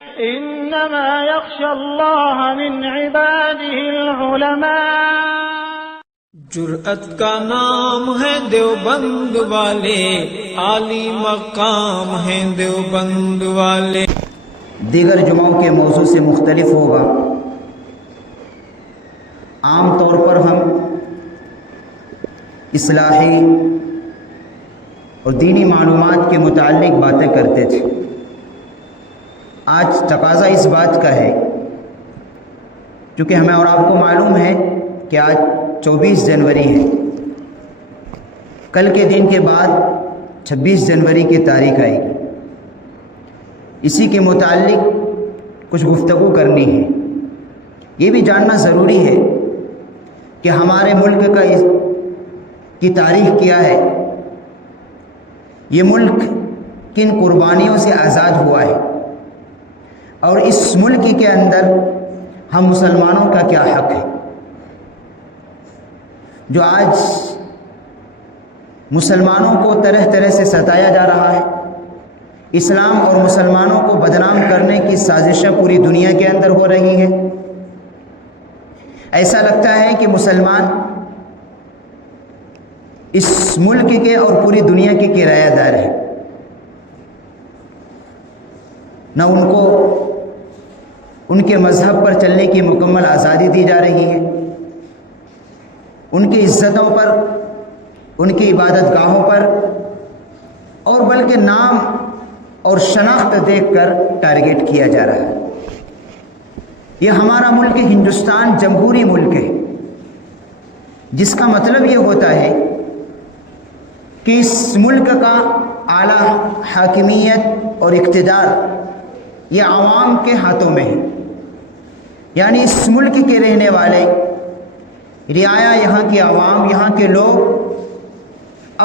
انما یخشی اللہ من عباده العلماء۔ جرأت کا نام ہے دیوبند والے، عالی مقام ہیں دیوبند والے۔ دیگر جمعوں کے موضوع سے مختلف ہوگا۔ عام طور پر ہم اصلاحی اور دینی معلومات کے متعلق باتیں کرتے تھے۔ آج تقاضا اس بات کا ہے، چونکہ ہمیں اور آپ کو معلوم ہے کہ آج 24 جنوری ہے، کل کے دن کے بعد 26 جنوری کی تاریخ آئے گی۔ اسی کے متعلق کچھ گفتگو کرنی ہے۔ یہ بھی جاننا ضروری ہے کہ ہمارے ملک کی تاریخ کیا ہے، یہ ملک کن قربانیوں سے آزاد ہوا ہے، اور اس ملک کے اندر ہم مسلمانوں کا کیا حق ہے۔ جو آج مسلمانوں کو طرح طرح سے ستایا جا رہا ہے، اسلام اور مسلمانوں کو بدنام کرنے کی سازشیں پوری دنیا کے اندر ہو رہی ہیں۔ ایسا لگتا ہے کہ مسلمان اس ملک کے اور پوری دنیا کے کرایہ دار ہیں، نہ ان کو ان کے مذہب پر چلنے کی مکمل آزادی دی جا رہی ہے، ان کی عزتوں پر، ان کی عبادت گاہوں پر، اور بلکہ نام اور شناخت دیکھ کر ٹارگٹ کیا جا رہا ہے۔ یہ ہمارا ملک ہندوستان جمہوری ملک ہے، جس کا مطلب یہ ہوتا ہے کہ اس ملک کا اعلیٰ حاکمیت اور اقتدار یہ عوام کے ہاتھوں میں ہے، یعنی اس ملک کے رہنے والے رعایا، یہاں کی عوام، یہاں کے لوگ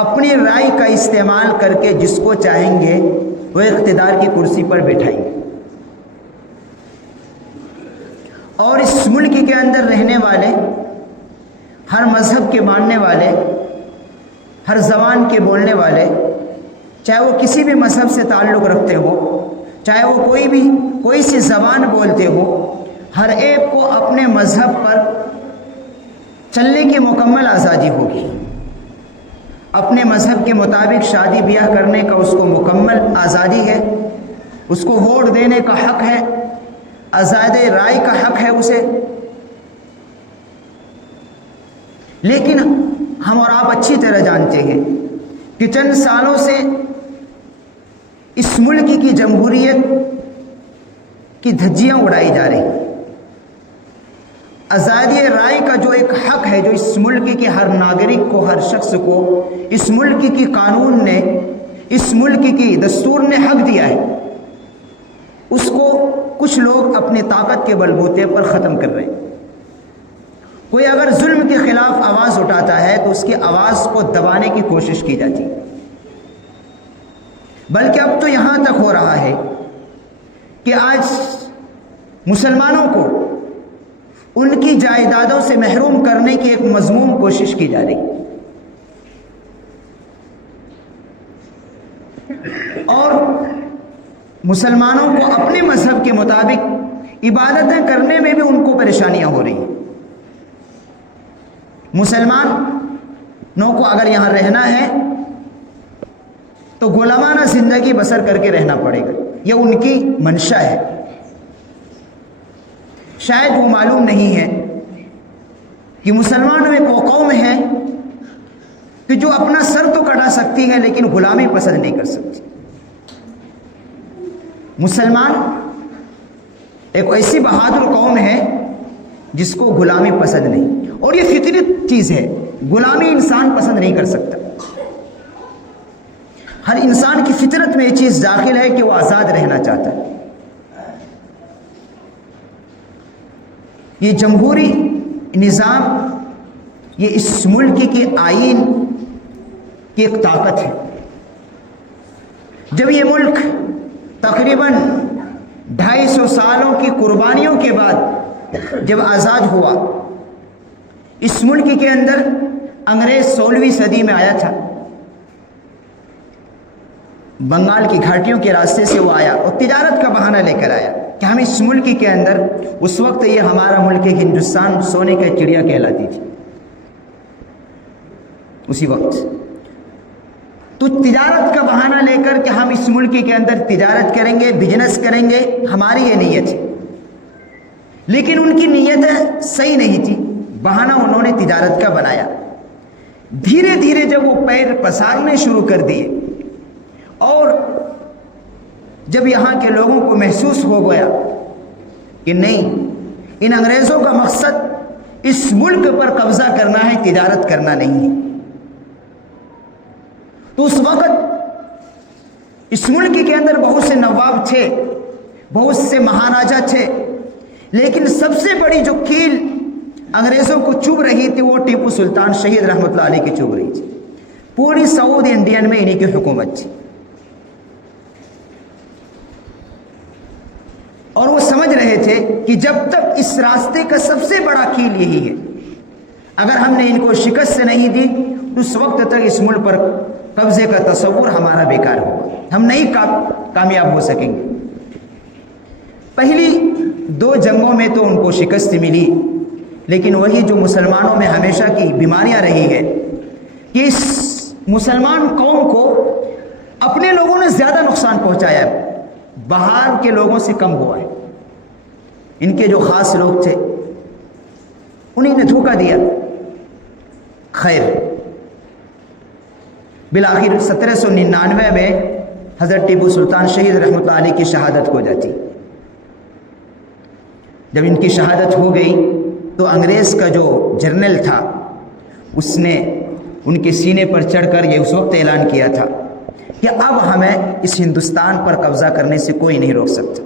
اپنی رائے کا استعمال کر کے جس کو چاہیں گے وہ اقتدار کی کرسی پر بٹھائیں گے، اور اس ملک کے اندر رہنے والے، ہر مذہب کے ماننے والے، ہر زبان کے بولنے والے، چاہے وہ کسی بھی مذہب سے تعلق رکھتے ہو، چاہے وہ کوئی سی زبان بولتے ہو، ہر ایک کو اپنے مذہب پر چلنے کی مکمل آزادی ہوگی۔ اپنے مذہب کے مطابق شادی بیاہ کرنے کا اس کو مکمل آزادی ہے، اس کو ووٹ دینے کا حق ہے، آزاد رائے کا حق ہے اسے۔ لیکن ہم اور آپ اچھی طرح جانتے ہیں کہ چند سالوں سے اس ملک کی جمہوریت کی دھجیاں اڑائی جا رہی ہیں۔ آزادی رائے کا جو ایک حق ہے، جو اس ملک کے ہر ناگرک کو، ہر شخص کو اس ملک کی قانون نے، اس ملک کی دستور نے حق دیا ہے، اس کو کچھ لوگ اپنی طاقت کے بلبوتے پر ختم کر رہے ہیں۔ کوئی اگر ظلم کے خلاف آواز اٹھاتا ہے تو اس کی آواز کو دبانے کی کوشش کی جاتی ہے، بلکہ اب تو یہاں تک ہو رہا ہے کہ آج مسلمانوں کو ان کی جائیدادوں سے محروم کرنے کی ایک مذموم کوشش کی جا رہی ہے، اور مسلمانوں کو اپنے مذہب کے مطابق عبادتیں کرنے میں بھی ان کو پریشانیاں ہو رہی ہیں۔ مسلمانوں کو اگر یہاں رہنا ہے تو غلامانہ زندگی بسر کر کے رہنا پڑے گا، یہ ان کی منشا ہے۔ شاید وہ معلوم نہیں ہے کہ مسلمانوں ایک وہ قوم ہے کہ جو اپنا سر تو کٹا سکتی ہے لیکن غلامی پسند نہیں کر سکتی۔ مسلمان ایک ایسی بہادر قوم ہے جس کو غلامی پسند نہیں، اور یہ فطرت چیز ہے، غلامی انسان پسند نہیں کر سکتا۔ ہر انسان کی فطرت میں یہ چیز داخل ہے کہ وہ آزاد رہنا چاہتا ہے۔ یہ جمہوری نظام، یہ اس ملک کے آئین کی ایک طاقت ہے۔ جب یہ ملک تقریباً 250 سالوں کی قربانیوں کے بعد جب آزاد ہوا، اس ملک کے اندر انگریز 16ویں صدی میں آیا تھا، بنگال کی گھاٹیوں کے راستے سے وہ آیا اور تجارت کا بہانہ لے کر آیا۔ کہ ہم اس ملک کے اندر اس وقت یہ ہمارا ملک ہندوستان سونے کا چڑیا کہلاتی تھی اسی وقت. تو تجارت کا بہانہ لے کر کہ ہم اس ملک کے اندر تجارت کریں گے, بزنس کریں گے, ہماری یہ نیت ہے. لیکن ان کی نیت صحیح نہیں تھی, بہانہ انہوں نے تجارت کا بنایا. دھیرے دھیرے جب وہ پیر پسارنے شروع کر دیے اور جب یہاں کے لوگوں کو محسوس ہو گیا کہ نہیں, ان انگریزوں کا مقصد اس ملک پر قبضہ کرنا ہے, تجارت کرنا نہیں ہے, تو اس وقت اس ملک کے اندر بہت سے نواب تھے, بہت سے مہاراجا تھے, لیکن سب سے بڑی جو کیل انگریزوں کو چبھ رہی تھی وہ ٹیپو سلطان شہید رحمۃ اللہ علیہ کی چبھ رہی تھی. پوری ساؤتھ انڈین میں انہی کی حکومت تھی اور وہ سمجھ رہے تھے کہ جب تک اس راستے کا سب سے بڑا کیل یہی ہے, اگر ہم نے ان کو شکست نہیں دی اس وقت تک اس ملک پر قبضے کا تصور ہمارا بیکار ہوگا, ہم نہیں کامیاب ہو سکیں گے. پہلی 2 جنگوں میں تو ان کو شکست ملی, لیکن وہی جو مسلمانوں میں ہمیشہ کی بیماریاں رہی ہے کہ اس مسلمان قوم کو اپنے لوگوں نے زیادہ نقصان پہنچایا ہے, باہر کے لوگوں سے کم ہوا ہے. ان کے جو خاص لوگ تھے انہیں نے دھوکہ دیا. خیر, بالآخر 1799 میں حضرت ٹیپو سلطان شہید رحمۃ اللہ علیہ کی شہادت ہو جاتی. جب ان کی شہادت ہو گئی تو انگریز کا جو جرنل تھا اس نے ان کے سینے پر چڑھ کر یہ اس وقت اعلان کیا تھا کہ اب ہمیں اس ہندوستان پر قبضہ کرنے سے کوئی نہیں روک سکتا.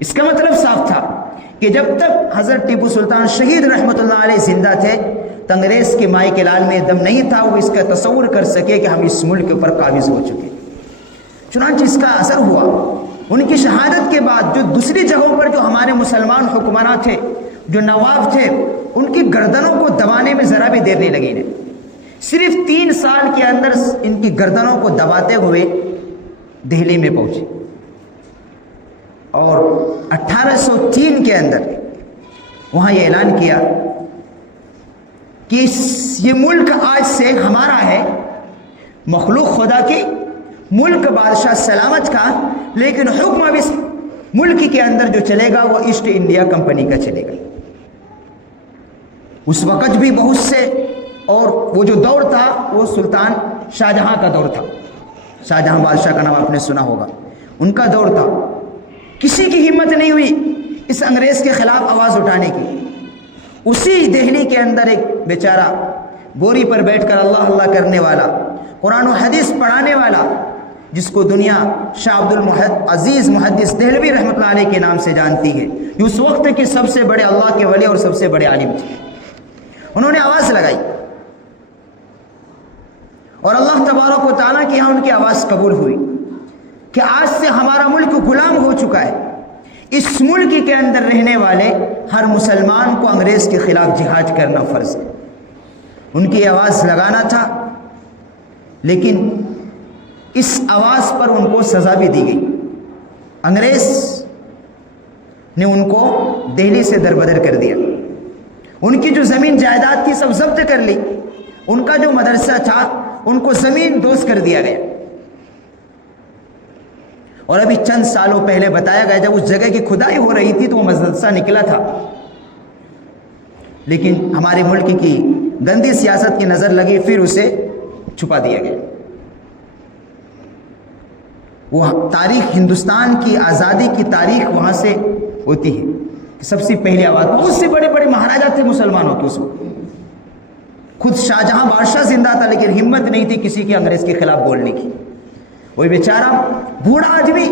اس کا مطلب صاف تھا کہ جب تک حضرت ٹیپو سلطان شہید رحمۃ اللہ علیہ زندہ تھے تو انگریز کے مائی کے لال میں دم نہیں تھا وہ اس کا تصور کر سکے کہ ہم اس ملک پر قابض ہو چکے. چنانچہ اس کا اثر ہوا. ان کی شہادت کے بعد جو دوسری جگہوں پر جو ہمارے مسلمان حکمراں تھے, جو نواب تھے, ان کی گردنوں کو دبانے میں ذرا بھی دیر نہیں لگی نے. صرف 3 سال کے اندر ان کی گردنوں کو دباتے ہوئے دہلی میں پہنچے اور 1803 کے اندر وہاں یہ اعلان کیا کہ یہ ملک آج سے ہمارا ہے, مخلوق خدا کی, ملک بادشاہ سلامت کا, لیکن حکم اب اس ملک کے اندر جو چلے گا وہ ایسٹ انڈیا کمپنی کا چلے گا. اس وقت بھی بہت سے, اور وہ جو دور تھا وہ سلطان شاہجہاں کا دور تھا. شاہجہاں بادشاہ کا نام آپ نے سنا ہوگا, ان کا دور تھا. کسی کی ہمت نہیں ہوئی اس انگریز کے خلاف آواز اٹھانے کی. اسی دہلی کے اندر ایک بیچارہ بوری پر بیٹھ کر اللہ اللہ کرنے والا, قرآن و حدیث پڑھانے والا, جس کو دنیا شاہ عبد العزیز محدث دہلوی رحمۃ اللہ علیہ کے نام سے جانتی ہے, جو اس وقت کے سب سے بڑے اللہ کے ولی اور سب سے بڑے عالم تھے. انہوں نے آواز لگائی اور اللہ تبارک و تعالیٰ کی یہاں ان کی آواز قبول ہوئی کہ آج سے ہمارا ملک غلام ہو چکا ہے. اس ملک کے اندر رہنے والے ہر مسلمان کو انگریز کے خلاف جہاد کرنا فرض ہے. ان کی آواز لگانا تھا, لیکن اس آواز پر ان کو سزا بھی دی گئی. انگریز نے ان کو دہلی سے دربدر کر دیا. ان کی جو زمین جائیداد تھی سب ضبط کر لی. ان کا جو مدرسہ تھا ان کو زمین دوز کر دیا گیا. اور ابھی چند سالوں پہلے بتایا گیا جب اس جگہ کی کھدائی ہو رہی تھی تو وہ مدرسہ نکلا تھا, لیکن ہمارے ملک کی گندی سیاست کی نظر لگی, پھر اسے چھپا دیا گیا. وہ تاریخ, ہندوستان کی آزادی کی تاریخ وہاں سے ہوتی ہے. سب سے پہلی آواز, بہت سے بڑے بڑے مہاراجا تھے مسلمانوں کے اس وقت. خود شاہجہاں بادشاہ زندہ تھا لیکن ہمت نہیں تھی کسی کی انگریز کے خلاف بولنے کی. وہی بیچارہ بوڑھا آدمی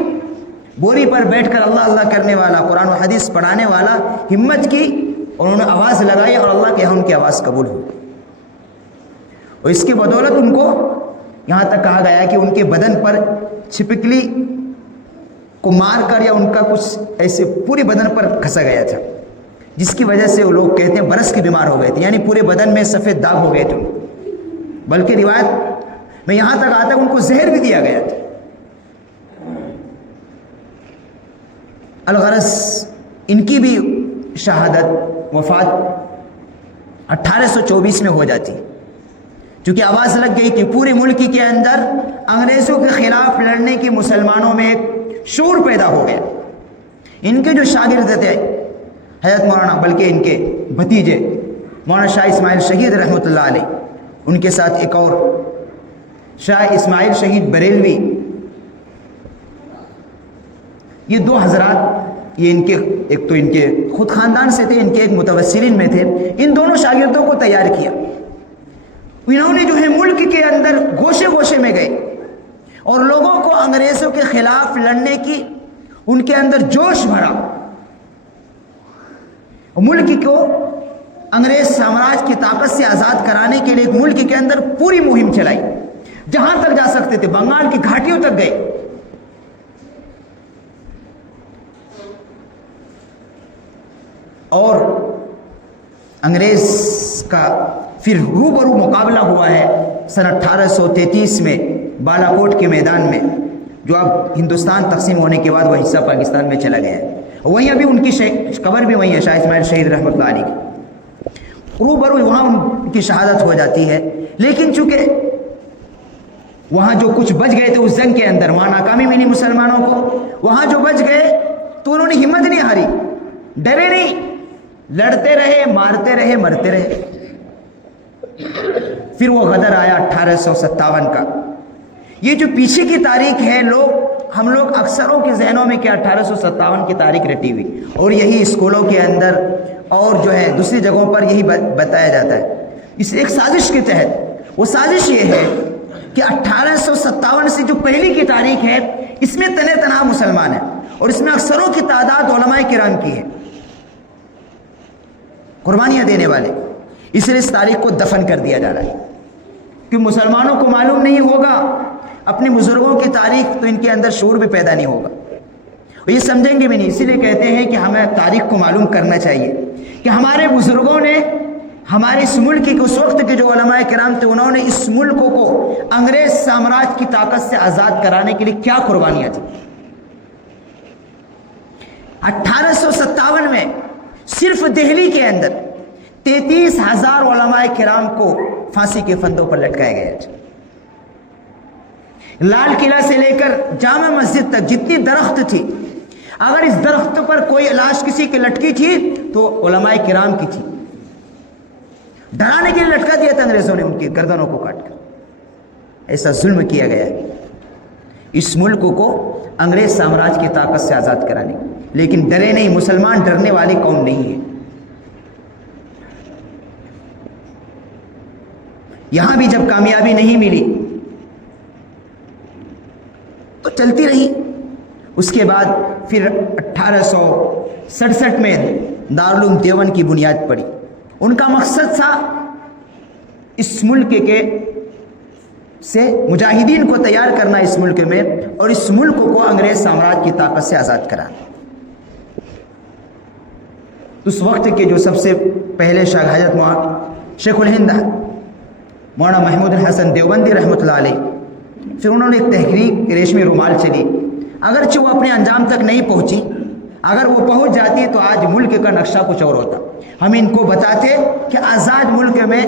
بوری پر بیٹھ کر اللہ اللہ کرنے والا, قرآن و حدیث پڑھانے والا, ہمت کی اور انہوں نے آواز لگائی اور اللہ کے یہاں ان کی آواز قبول ہوئی. اور اس کی بدولت ان کو یہاں تک کہا گیا کہ ان کے بدن پر چھپکلی کو مار کر یا ان کا کچھ ایسے پورے بدن پر کھسا گیا تھا, جس کی وجہ سے وہ لوگ کہتے ہیں برس کے بیمار ہو گئے تھے, یعنی پورے بدن میں سفید داغ ہو گئے تھے. بلکہ روایت میں یہاں تک آتا ہے ان کو زہر بھی دیا گیا تھا. الغرض ان کی بھی شہادت وفات 1824 میں ہو جاتی، چونکہ آواز لگ گئی کہ پورے ملک کے اندر انگریزوں کے خلاف لڑنے کی مسلمانوں میں ایک شعور پیدا ہو گیا۔ ان کے جو شاگرد تھے حضرت مولانا، بلکہ ان کے بھتیجے مولانا شاہ اسماعیل شہید رحمۃ اللہ علیہ، ان کے ساتھ ایک اور شاہ اسماعیل شہید بریلوی، یہ دو حضرات، یہ ان کے ایک تو ان کے خود خاندان سے تھے، ان کے ایک متوسلین میں تھے، ان دونوں شاگردوں کو تیار کیا۔ انہوں نے جو ہے ملک کے اندر گوشے گوشے میں گئے اور لوگوں کو انگریزوں کے خلاف لڑنے کی ان کے اندر جوش بھرا، ملک کو انگریز سامراج کی طاقت سے آزاد کرانے کے لیے ملک کے اندر پوری مہم چلائی، جہاں تک جا سکتے تھے، بنگال کی گھاٹیوں تک گئے۔ اور انگریز کا پھر روبرو مقابلہ ہوا ہے سن 1833 میں بالا کوٹ کے میدان میں، جو اب ہندوستان تقسیم ہونے کے بعد وہ حصہ پاکستان میں چلا گیا ہے۔ وہیں ابھی ان کی قبر بھی وہیں ہے، شاہ اسماعیل شہید رحمۃ اللہ علیہ کی روبرو، وہاں ان کی شہادت ہو جاتی ہے۔ لیکن چونکہ وہاں جو کچھ بچ گئے تھے اس جنگ کے اندر، وہاں ناکامی ملی مسلمانوں کو، وہاں جو بچ گئے تو انہوں نے ہمت نہیں ہاری، ڈرے نہیں، لڑتے رہے، مارتے رہے، مرتے رہے۔ پھر وہ غدر آیا 1857 کا۔ یہ جو پیچھے کی تاریخ ہے، ہم لوگ اکثروں کے ذہنوں میں کیا 1857 کی تاریخ رٹی ہوئی، اور یہی اسکولوں کے اندر اور جو ہے دوسری جگہوں پر یہی بتایا جاتا ہے۔ اس ایک سازش کے تحت، وہ سازش یہ ہے کہ 1857 سے جو پہلی کی تاریخ ہے، اس میں تنے تنہا مسلمان ہیں، اور اس میں اکثروں کی تعداد علماء کرام کی ہے، قربانیاں دینے والے۔ اس لیے اس تاریخ کو دفن کر دیا جا رہا ہے، کہ مسلمانوں کو معلوم نہیں ہوگا اپنے بزرگوں کی تاریخ، تو ان کے اندر شعور بھی پیدا نہیں ہوگا، اور یہ سمجھیں گے بھی نہیں۔ اسی لیے کہتے ہیں کہ ہمیں تاریخ کو معلوم کرنا چاہیے کہ ہمارے بزرگوں نے ہمارے اس ملک کے اس وقت کے جو علماء کرام تھے، انہوں نے اس ملک کو انگریز سامراج کی طاقت سے آزاد کرانے کے لیے کیا قربانیاں تھیں۔ 1857 میں صرف دہلی کے اندر 33,000 علماء کرام کو پھانسی کے پھندوں پر لٹکایا گیا تھا۔ لال قلعہ سے لے کر جامع مسجد تک جتنی درخت تھی، اگر اس درخت پر کوئی لاش کسی کی لٹکی تھی تو علماء کرام کی تھی۔ ڈرانے کے لیے لٹکا دیا تھا انگریزوں نے ان کی گردنوں کو کاٹ کر۔ ایسا ظلم کیا گیا ہے اس ملک کو انگریز سامراج کی طاقت سے آزاد کرانے، لیکن ڈرے نہیں، مسلمان ڈرنے والی قوم نہیں ہے۔ یہاں بھی جب کامیابی نہیں ملی تو چلتی رہی۔ اس کے بعد پھر 1867 میں دارالعلوم دیوبند کی بنیاد پڑی۔ ان کا مقصد تھا اس ملک کے سے مجاہدین کو تیار کرنا اس ملک میں، اور اس ملک کو انگریز سامراج کی طاقت سے آزاد کرانا۔ اس وقت کے جو سب سے پہلے حضرت شیخ الہند مولانا محمود الحسن دیوبندی رحمۃ اللہ علیہ، پھر انہوں نے ایک تحریک ریشمی رومال چلی، اگرچہ وہ اپنے انجام تک نہیں پہنچی، اگر وہ پہنچ جاتی تو آج ملک کا نقشہ کچھ اور ہوتا۔ ہم ان کو بتاتے کہ آزاد ملک میں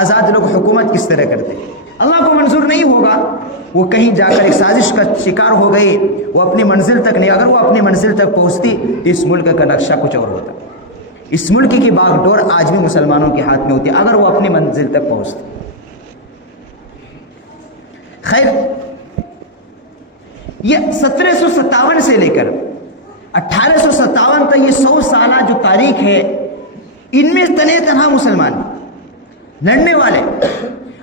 آزاد لوگ حکومت کس طرح کرتے، اللہ کو منظور نہیں ہوگا، وہ کہیں جا کر ایک سازش کا شکار ہو گئی، وہ اپنی منزل تک نہیں، اگر وہ اپنی منزل تک پہنچتی تو اس ملک کا نقشہ کچھ اور ہوتا۔ اس ملک کی باغ ڈور آج بھی مسلمانوں کے ہاتھ میں ہوتی ہے، اگر وہ اپنی منزل تک پہنچتی۔ خیر، یہ 1757 سے لے کر 1857 تک یہ 100 سالہ جو تاریخ ہے، ان میں تنے تنہا مسلمان لڑنے والے۔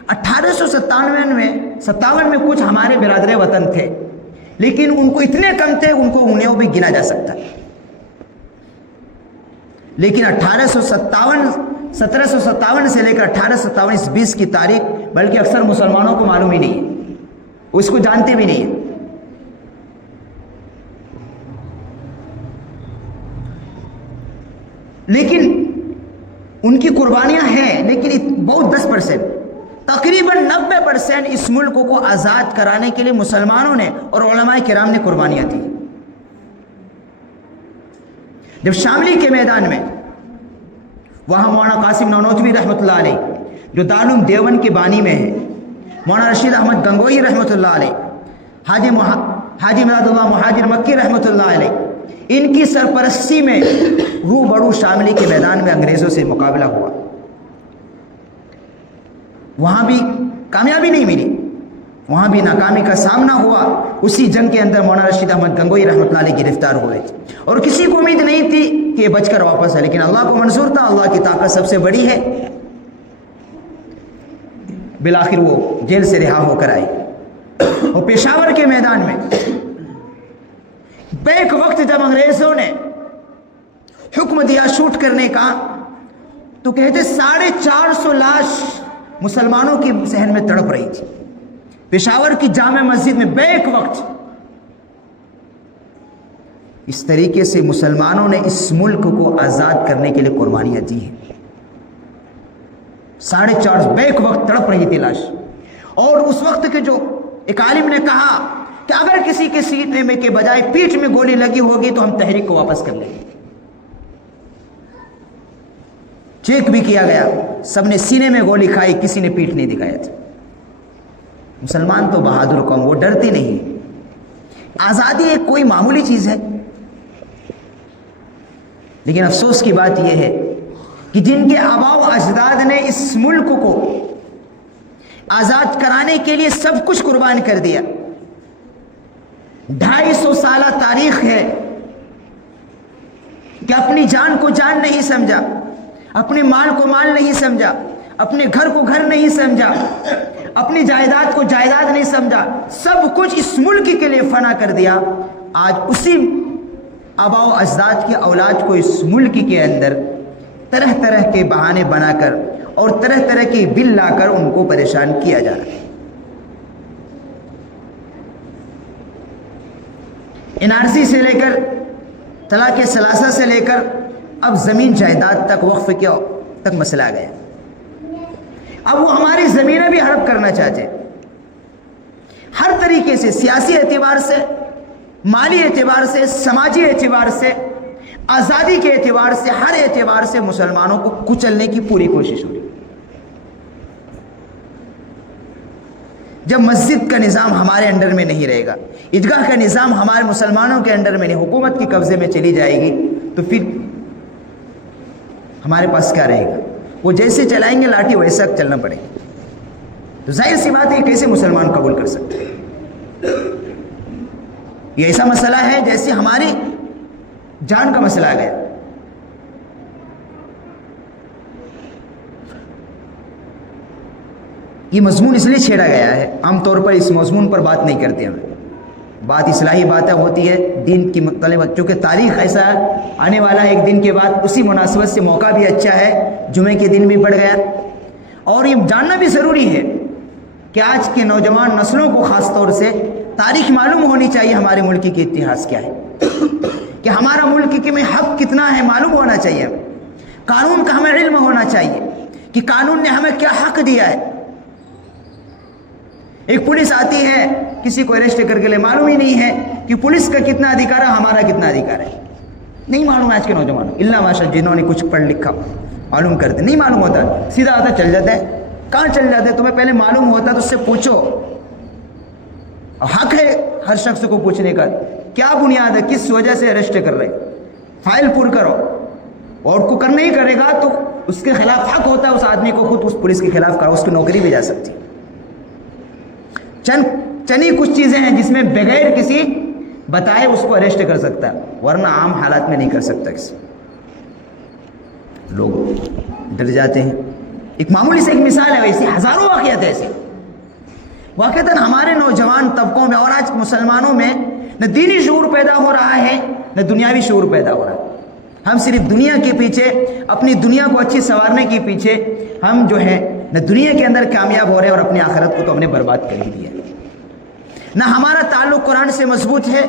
1857 میں کچھ ہمارے برادر وطن تھے، لیکن ان کو اتنے کم تھے ان کو انہیں بھی گنا جا سکتا۔ لیکن 1757 سے لے کر 1857 اس 20 کی تاریخ بلکہ اکثر مسلمانوں کو معلوم ہی نہیں ہے، وہ اس کو جانتے بھی نہیں ہیں۔ لیکن ان کی قربانیاں ہیں، لیکن بہت 10%، تقریباً 90% اس ملک کو آزاد کرانے کے لیے مسلمانوں نے اور علماء کرام نے قربانیاں دی۔ جب شاملی کے میدان میں وہاں مولانا قاسم نانوتوی رحمۃ اللہ علیہ جو دارالعلوم دیوبند کے بانی میں ہے، مولانا رشید احمد گنگوئی رحمۃ اللہ علیہ، حاجی مراد اللہ مہاجر مکی رحمۃ اللہ علیہ، ان کی سرپرستی میں روبرو شاملی کے میدان میں انگریزوں سے مقابلہ ہوا. وہاں بھی کامیابی نہیں ملی، وہاں بھی ناکامی کا سامنا ہوا. اسی جنگ کے اندر مولانا رشید احمد گنگوئی رحمۃ اللہ علیہ گرفتار ہوئے اور کسی کو امید نہیں تھی کہ یہ بچ کر واپس ہے، لیکن اللہ کو منظور تھا، اللہ کی طاقت سب سے بڑی ہے. بالآخر وہ جیل سے رہا ہو کر آئے اور پشاور کے میدان میں بیک وقت جب انگریزوں نے حکم دیا شوٹ کرنے کا تو کہتے 450 لاش مسلمانوں کی ذہن میں تڑپ رہی تھی. پشاور کی جامع مسجد میں بیک وقت اس طریقے سے مسلمانوں نے اس ملک کو آزاد کرنے کے لیے قربانیاں دی ہیں. 450 بیک وقت تڑپ رہی تھی لاش. اور اس وقت کے جو ایک عالم نے کہا کہ اگر کسی کے سینے میں کے بجائے پیٹھ میں گولی لگی ہوگی تو ہم تحریک کو واپس کر لیں گے. چیک بھی کیا گیا، سب نے سینے میں گولی کھائی، کسی نے پیٹھ نہیں دکھایا تھا. مسلمان تو بہادر قوم، وہ ڈرتے نہیں. آزادی ایک کوئی معمولی چیز ہے، لیکن افسوس کی بات یہ ہے کہ جن کے آباء و اجداد نے اس ملک کو آزاد کرانے کے لیے سب کچھ قربان کر دیا. 250 سالہ تاریخ ہے کہ اپنی جان کو جان نہیں سمجھا، اپنے مال کو مال نہیں سمجھا، اپنے گھر کو گھر نہیں سمجھا، اپنی جائیداد کو جائیداد نہیں سمجھا، سب کچھ اس ملک کے لیے فنا کر دیا. آج اسی آباء و اجداد کی اولاد کو اس ملک کے اندر طرح طرح کے بہانے بنا کر اور طرح طرح کے بل لا کر ان کو پریشان کیا جا رہا ہے. NRC سے لے کر طلاق ثلاثہ سے لے کر اب زمین جائیداد تک وقف کیا تک مسئلہ آ گیا. اب وہ ہماری زمینیں بھی ہڑپ کرنا چاہتے ہیں. ہر طریقے سے، سیاسی اعتبار سے، مالی اعتبار سے، سماجی اعتبار سے، آزادی کے اعتبار سے، ہر اعتبار سے مسلمانوں کو کچلنے کی پوری کوشش ہو رہی. جب مسجد کا نظام ہمارے انڈر میں نہیں رہے گا، عیدگاہ کا نظام ہمارے مسلمانوں کے انڈر میں نہیں، حکومت کے قبضے میں چلی جائے گی، تو پھر ہمارے پاس کیا رہے گا؟ وہ جیسے چلائیں گے لاٹھی ویسا چلنا پڑے گا. تو ظاہر سی بات ہے کیسے مسلمان قبول کر سکتے ہیں؟ یہ ایسا مسئلہ ہے جیسے ہماری جان کا مسئلہ آ گیا. یہ مضمون اس لیے چھیڑا گیا ہے، عام طور پر اس مضمون پر بات نہیں کرتے ہیں. بات اصلاحی باتیں ہوتی ہے دین کی مختلف، چونکہ تاریخ ایسا آنے والا ہے ایک دن کے بعد. اسی مناسبت سے موقع بھی اچھا ہے، جمعے کے دن بھی پڑ گیا. اور یہ جاننا بھی ضروری ہے کہ آج کے نوجوان نسلوں کو خاص طور سے تاریخ معلوم ہونی چاہیے، ہمارے ملک کے اتہاس کیا ہے، کہ ہمارا ملک میں حق کتنا ہے معلوم ہونا چاہیے. قانون کا ہمیں علم ہونا چاہیے کہ قانون نے ہمیں کیا حق دیا ہے. ایک پولیس آتی ہے کسی کو اریسٹ کر کے لے، معلوم ہی نہیں ہے کہ پولیس کا کتنا ادھیکار ہے، ہمارا کتنا ادھیکار ہے، نہیں معلوم ہے. آج کے نوجوانوں الا ماشاء جنہوں نے کچھ پڑھ لکھا معلوم کرتے، نہیں معلوم ہوتا، سیدھا آتا چل جاتا ہے. کہاں چل جاتے؟ تمہیں پہلے معلوم ہوتا تو اس سے پوچھو. حق ہے ہر شخص کو پوچھنے کا، کیا بنیاد ہے، کس وجہ سے اریسٹ کر رہے، فائل پر کرو. اور کو کر نہیں کرے گا تو اس کے خلاف حق ہوتا ہے اس آدمی کو خود اس پولیس کے خلاف کرو، اس کی نوکری بھی جا سکتی. چند کچھ چیزیں ہیں جس میں بغیر کسی بتائے اس کو اریسٹ کر سکتا ہے، ورنہ عام حالات میں نہیں کر سکتا. کسی لوگ ڈر جاتے ہیں. ایک معمولی سے ایک مثال ہے، ویسی ہزاروں واقعات ایسے واقعتاً ہمارے نوجوان طبقوں میں اور آج مسلمانوں میں نہ دینی شعور پیدا ہو رہا ہے نہ دنیاوی شعور پیدا ہو رہا ہے. ہم صرف دنیا کے پیچھے، اپنی دنیا کو اچھی سنوارنے کے پیچھے ہم جو ہے نہ دنیا کے اندر کامیاب ہو رہے ہیں اور اپنی آخرت کو تو ہم نے برباد کر ہی دیا. نہ ہمارا تعلق قرآن سے مضبوط ہے،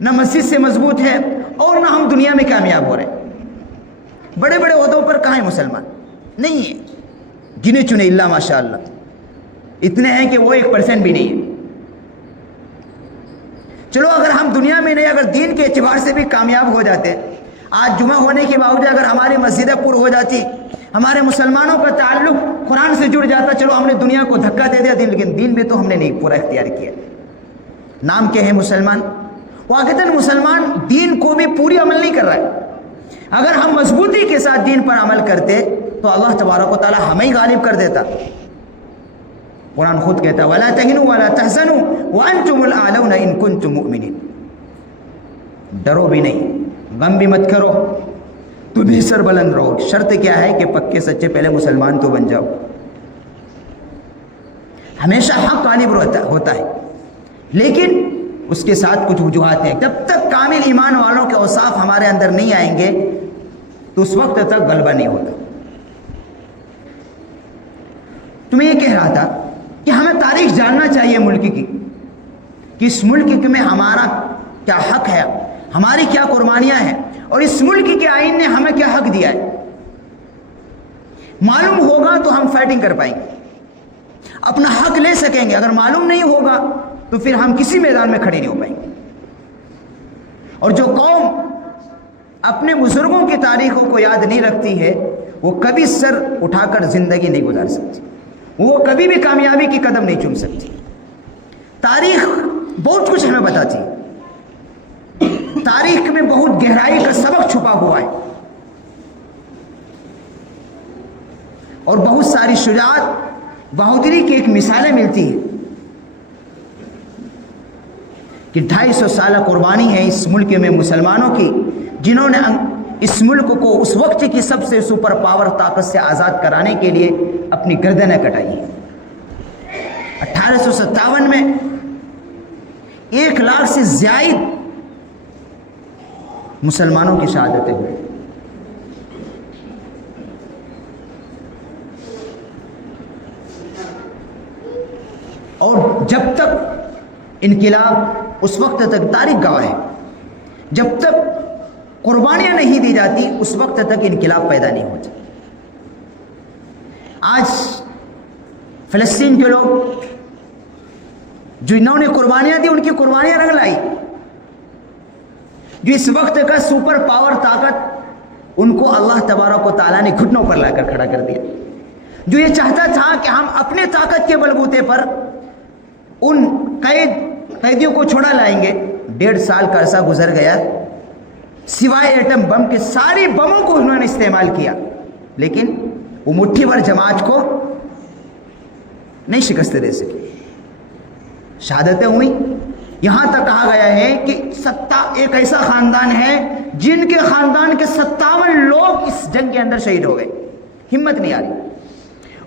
نہ مسجد سے مضبوط ہے، اور نہ ہم دنیا میں کامیاب ہو رہے ہیں. بڑے بڑے عہدوں پر کہاں ہیں مسلمان؟ نہیں ہیں، گنے چنے اللہ ماشاء اللہ اتنے ہیں کہ وہ 1% بھی نہیں ہے. چلو اگر ہم دنیا میں نہیں، اگر دین کے اعتبار سے بھی کامیاب ہو جاتے، آج جمعہ ہونے کے باوجود اگر ہماری مسجدیں پر ہو جاتی، ہمارے مسلمانوں کا تعلق قرآن سے جڑ جاتا، چلو ہم نے دنیا کو دھکا دے دیا لیکن دین میں تو ہم نے نہیں پورا اختیار کیا۔ نام کیا ہے مسلمان، واقعتاً مسلمان دین کو بھی پوری عمل نہیں کر رہا ہے۔ اگر ہم مضبوطی کے ساتھ دین پر عمل کرتے تو اللہ تبارک و تعالی ہمیں غالب کر دیتا۔ قرآن خود کہتا ہے وَلَا تَهِنُوا وَلَا تَحْزَنُوا وَأَنْتُمُ الْأَعْلَوْنَ إِن كُنتُم مُؤْمِنِينَ، ڈرو بھی نہیں، غم بھی مت کرو، تم ہی سربلند رہو۔ شرط کیا ہے کہ پکے سچے پہلے مسلمان تو بن جاؤ۔ ہمیشہ حق غالب ہوتا ہے، لیکن اس کے ساتھ کچھ وجوہات ہیں۔ جب تک کامل ایمان والوں کے اوصاف ہمارے اندر نہیں آئیں گے تو اس وقت تک غلبہ نہیں ہوتا۔ تو میں یہ کہہ رہا تھا کہ ہمیں تاریخ جاننا چاہیے ملک کی، کہ اس ملک میں ہمارا کیا حق ہے، ہماری کیا قربانیاں ہیں، اور اس ملک کے آئین نے ہمیں کیا حق دیا ہے۔ معلوم ہوگا تو ہم فائٹنگ کر پائیں گے، اپنا حق لے سکیں گے۔ اگر معلوم نہیں ہوگا تو پھر ہم کسی میدان میں کھڑے نہیں ہو پائیں گے۔ اور جو قوم اپنے بزرگوں کی تاریخوں کو یاد نہیں رکھتی ہے وہ کبھی سر اٹھا کر زندگی نہیں گزار سکتی، وہ کبھی بھی کامیابی کی قدم نہیں چوم سکتی۔ تاریخ بہت کچھ ہمیں بتاتی ہے، تاریخ میں بہت گہرائی کا سبق چھپا ہوا ہے، اور بہت ساری شجاعت بہادری کی ایک مثالیں ملتی ہیں کہ 250 سالہ قربانی ہے اس ملک میں مسلمانوں کی، جنہوں نے اس ملک کو اس وقت کی سب سے سپر پاور طاقت سے آزاد کرانے کے لیے اپنی گردنیں کٹائی ہیں۔ 1857 میں 1 لاکھ سے زائد مسلمانوں کی شہادتیں ہوئی، اور جب تک انقلاب، اس وقت تک تاریخ گواہ ہے، جب تک قربانیاں نہیں دی جاتی اس وقت تک انقلاب پیدا نہیں ہوتا۔ آج فلسطین کے لوگ جو انہوں نے قربانیاں دی، ان کی قربانیاں رنگ لائی۔ جو اس وقت کا سپر پاور طاقت، ان کو اللہ تبارک و تعالیٰ نے گھٹنوں پر لا کر کھڑا کر دیا۔ جو یہ چاہتا تھا کہ ہم اپنے طاقت کے بلبوتے پر ان قیدیوں کو چھوڑا لائیں گے، 1.5 سال کا عرصہ گزر گیا، سوائے ایٹم بم کے ساری بموں کو انہوں نے استعمال کیا، لیکن وہ مٹھی بھر جماعت کو نہیں شکست دے سکے۔ شہادتیں ہوئی، یہاں تک کہا گیا ہے کہ ایک ایسا خاندان ہے جن کے خاندان کے 57 لوگ اس جنگ کے اندر شہید ہو گئے۔ ہمت نہیں آ رہی،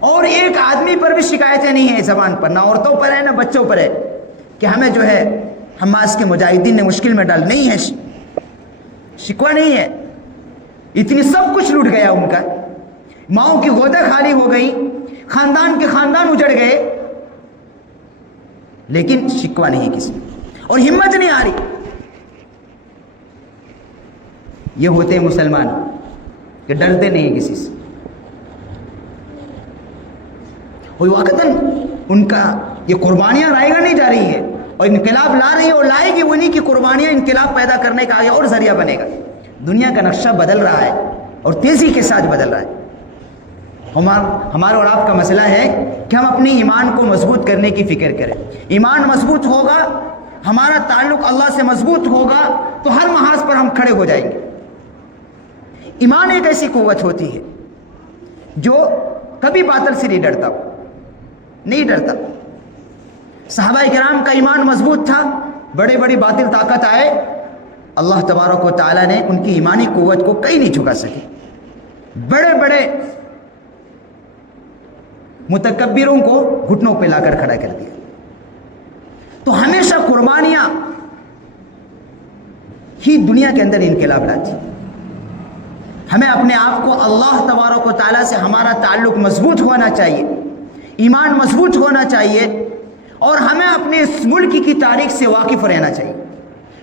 اور ایک آدمی پر بھی شکایتیں نہیں ہیں زبان پر، نہ عورتوں پر ہے نہ بچوں پر ہے کہ ہمیں جو ہے حماس کے مجاہدین نے مشکل میں ڈال، نہیں ہے، شکوہ نہیں ہے۔ اتنی سب کچھ لوٹ گیا ان کا، ماؤں کی گودیں خالی ہو گئی، خاندان کے خاندان اجڑ گئے، لیکن شکوہ نہیں کسی، اور ہمت نہیں آ رہی۔ یہ ہوتے ہیں مسلمان کہ ڈرتے نہیں ہیں کسی سے، اور واقعتاً ان کا یہ قربانیاں رائے گا نہیں جا رہی ہے، اور انقلاب لا رہی ہے، اور لائے گی انہی کی قربانیاں انقلاب پیدا کرنے کا آگے اور ذریعہ بنے گا۔ دنیا کا نقشہ بدل رہا ہے اور تیزی کے ساتھ بدل رہا ہے۔ ہمارا اور آپ کا مسئلہ ہے کہ ہم اپنی ایمان کو مضبوط کرنے کی فکر کریں۔ ایمان مضبوط ہوگا، ہمارا تعلق اللہ سے مضبوط ہوگا تو ہر محاذ پر ہم کھڑے ہو جائیں گے۔ ایمان ایک ایسی قوت ہوتی ہے جو کبھی باطل سے نہیں ڈرتا، نہیں ڈرتا۔ صحابہ کرام کا ایمان مضبوط تھا، بڑے بڑی باطل طاقت آئے، اللہ تبارک و تعالیٰ نے ان کی ایمانی قوت کو کہیں نہیں جھکا سکے۔ بڑے بڑے متکبروں کو گھٹنوں پہ لا کر کھڑا کر دیا۔ تو ہمیشہ قربانیاں ہی دنیا کے اندر انقلاب لاتی۔ ہمیں اپنے آپ کو اللہ تبارک و تعالیٰ سے ہمارا تعلق مضبوط ہونا چاہیے، ایمان مضبوط ہونا چاہیے، اور ہمیں اپنے اس ملک کی تاریخ سے واقف رہنا چاہیے،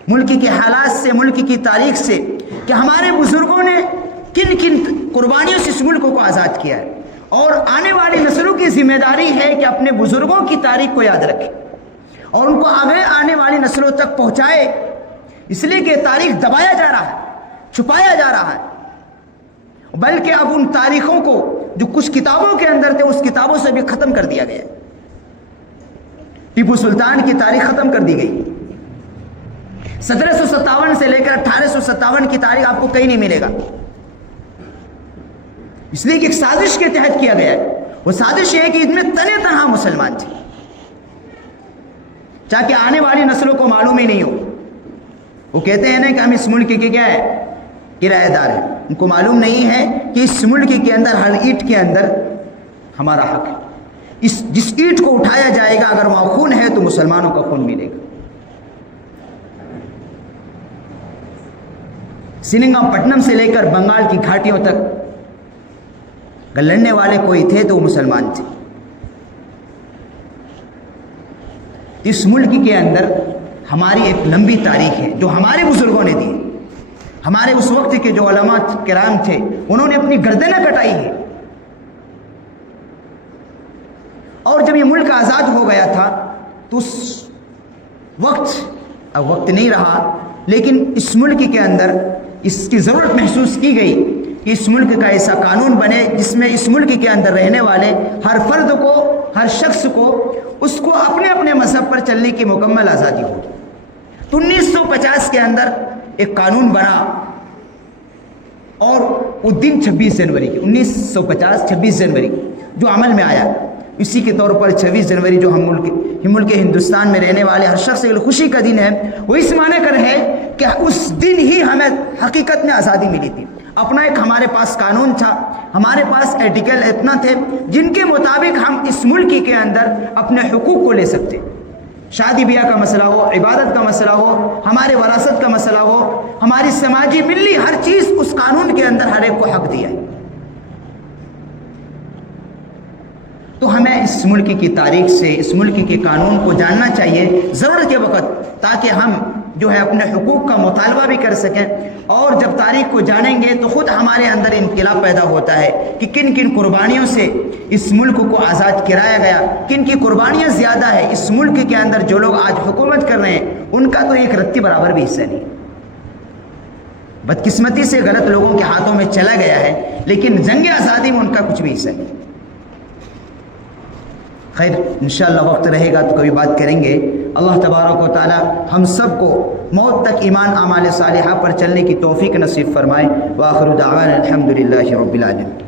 ملک کے حالات سے، ملک کی تاریخ سے، کہ ہمارے بزرگوں نے کن کن قربانیوں سے اس ملک کو آزاد کیا ہے، اور آنے والی نسلوں کی ذمہ داری ہے کہ اپنے بزرگوں کی تاریخ کو یاد رکھے اور ان کو آگے آنے والی نسلوں تک پہنچائے۔ اس لیے کہ تاریخ دبایا جا رہا ہے، چھپایا جا رہا ہے، بلکہ اب ان تاریخوں کو جو کچھ کتابوں کے اندر تھے اس کتابوں سے بھی ختم کر دیا گیا ہے۔ ٹیپو سلطان کی تاریخ ختم کر دی گئی، 1757 سے لے کر 1857 کی تاریخ آپ کو کہیں نہیں ملے گا، اس لیے کہ ایک سازش کے تحت کیا گیا ہے۔ وہ سازش یہ ہے کہ اس میں تنے تنہا مسلمان تھے، تاکہ آنے والی نسلوں کو معلوم ہی نہیں ہو۔ وہ کہتے ہیں نا کہ ہم اس ملک کے کیا ہے، کرایہ دار ہیں، ان کو معلوم نہیں ہے کہ اس ملک کے اندر ہر اینٹ کے اندر ہمارا حق ہے۔ جس اینٹ کو اٹھایا جائے گا اگر وہاں خون ہے تو مسلمانوں کا خون ملے گا۔ سلنگم پٹنم سے لے کر بنگال کی گھاٹیوں تک اگر لڑنے والے کوئی تھے تو وہ مسلمان تھے۔ اس ملک کے اندر ہماری ایک لمبی تاریخ ہے جو ہمارے بزرگوں نے دی، ہمارے اس وقت کے جو علماء کرام تھے انہوں نے اپنی گردنیں کٹائی ہے، اور جب یہ ملک آزاد ہو گیا تھا تو اس وقت، اب وقت نہیں رہا، لیکن اس ملک کے اندر اس کی ضرورت محسوس کی گئی کہ اس ملک کا ایسا قانون بنے جس میں اس ملک کے اندر رہنے والے ہر فرد کو، ہر شخص کو، اس کو اپنے اپنے مذہب پر چلنے کی مکمل آزادی ہو۔ تو 1950 کے اندر ایک قانون بنا، اور وہ دن 26 جنوری کی 1950 26 جنوری جو عمل میں آیا، اسی کے طور پر 26 جنوری جو ہم ملک ہندوستان میں رہنے والے ہر شخص کے لیے خوشی کا دن ہے، وہ اس معنی کر ہے کہ اس دن ہی ہمیں حقیقت میں آزادی ملی تھی۔ اپنا ایک ہمارے پاس قانون تھا، ہمارے پاس آرٹیکل اتنا تھے جن کے مطابق ہم اس ملک کے اندر اپنے حقوق کو لے سکتے، شادی بیاہ کا مسئلہ ہو، عبادت کا مسئلہ ہو، ہمارے وراثت کا مسئلہ ہو، ہماری سماجی ملی ہر چیز اس قانون کے اندر ہر ایک کو حق دیا ہے۔ تو ہمیں اس ملک کی تاریخ سے، اس ملک کے قانون کو جاننا چاہیے ضرورت کے وقت، تاکہ ہم جو ہے اپنے حقوق کا مطالبہ بھی کر سکیں، اور جب تاریخ کو جانیں گے تو خود ہمارے اندر انقلاب پیدا ہوتا ہے کہ کن کن قربانیوں سے اس ملک کو آزاد کرایا گیا، کن کی قربانیاں زیادہ ہے۔ اس ملک کے اندر جو لوگ آج حکومت کر رہے ہیں ان کا تو ایک رتی برابر بھی حصہ نہیں، بدقسمتی سے غلط لوگوں کے ہاتھوں میں چلا گیا ہے، لیکن جنگ آزادی میں ان کا کچھ بھی حصہ نہیں۔ خیر، انشاءاللہ وقت رہے گا تو کبھی بات کریں گے۔ اللہ تبارک و تعالی ہم سب کو موت تک ایمان اعمال صالحہ پر چلنے کی توفیق نصیب فرمائے۔ وآخر دعوانا الحمدللہ رب العالمین۔